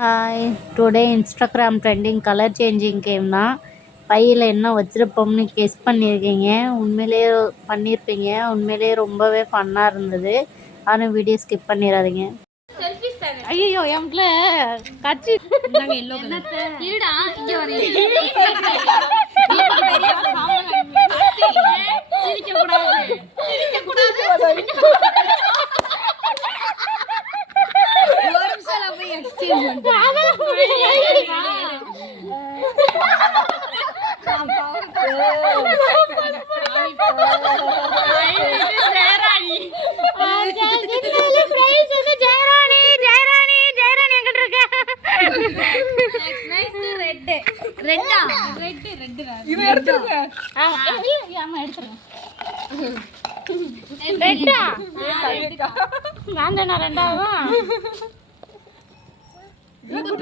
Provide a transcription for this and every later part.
Hi, today Instagram trending colour changing கேம்னா பையில் என்ன வச்சுருப்போம்னு கெஸ் பண்ணியிருக்கீங்க. உண்மையிலேயே பண்ணியிருப்பீங்க. உண்மையிலேயே ரொம்பவே ஃபன்னாக இருந்தது. ஆனால் வீடியோ ஸ்கிப் பண்ணிடாதீங்க. ஐயோ எம்ல கட்சி இருடா இங்க வரேன். சிரிக்க கூடாது. ஒரு நிமிஷம் போய் எக்ஸ்சேஞ்ச்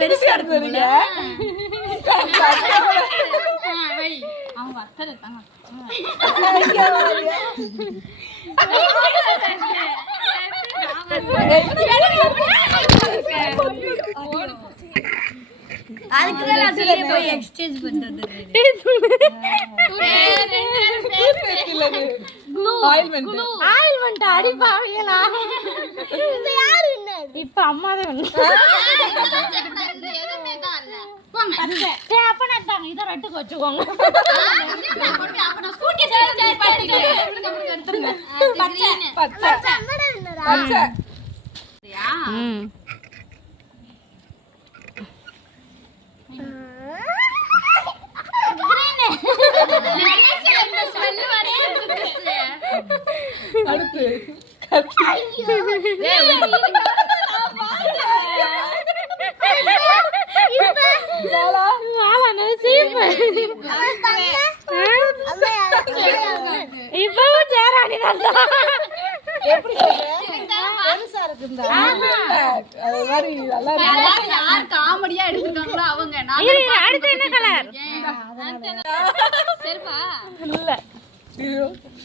பெருசா இருக்குல்ல அவங்க அத்தனை தாங்க அதுக்கு போய் எக்ஸ்சேஞ்ச் பண்றது இப்ப அம்மா தான் இதை ரெட்டுக்கு வச்சுக்கோங்க. இப்பவும் சேராணி காமெடியா எடுத்துருக்காங்களோ அவங்க. அடுத்து என்ன கலர்? சரிப்பா இல்ல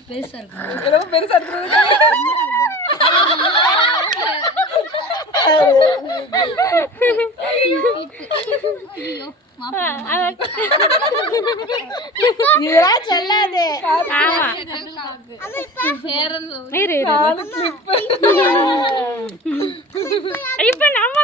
பெருசா இருக்கு. பெருசா இருக்கு. இப்ப நம்ம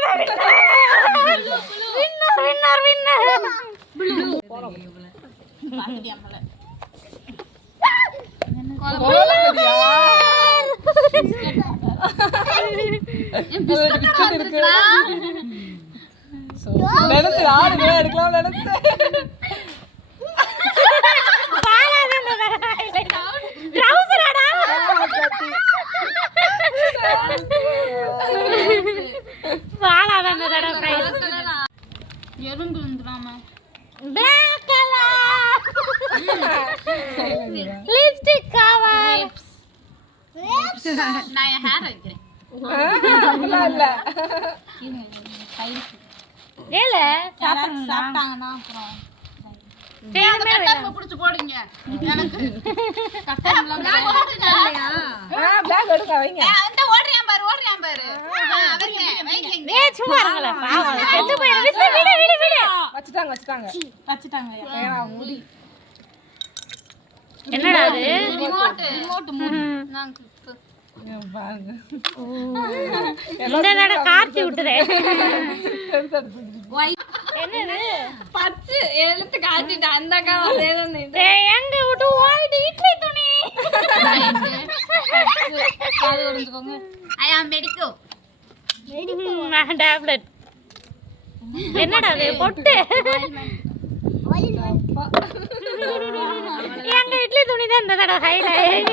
எறும்பு வந்துடாம லிப்ஸ்டிக் கவர். நான் என் ஹேர் வைக்கிறேன். ஏல சாப்பிட்டாங்கன்னா அப்புறம் புடிச்சு போடுங்க. எனக்கு ஓடுறியான் பாரு அவருங்க சும்மா இருங்களே பாவம் செத்து போயிரு. வச்சிட்டாங்க. என்னடா அது? ரிமோட் மூடு. நான் இந்த கார்த்தி விட்டுதே. என்னது பச்சை எழுத்து காட்டிட்டு அந்த அக்கா எங்க விட்டு ஓடிட்டு இட்லி துணி. அது ஒளிஞ்சுக்கோங்க. ஐ ஆம் மெடிக்கோ டேப்லெட். என்னடா அது? பொட்டு. எங்க இட்லி துணி தான் இந்த தடவை ஹைலைட்.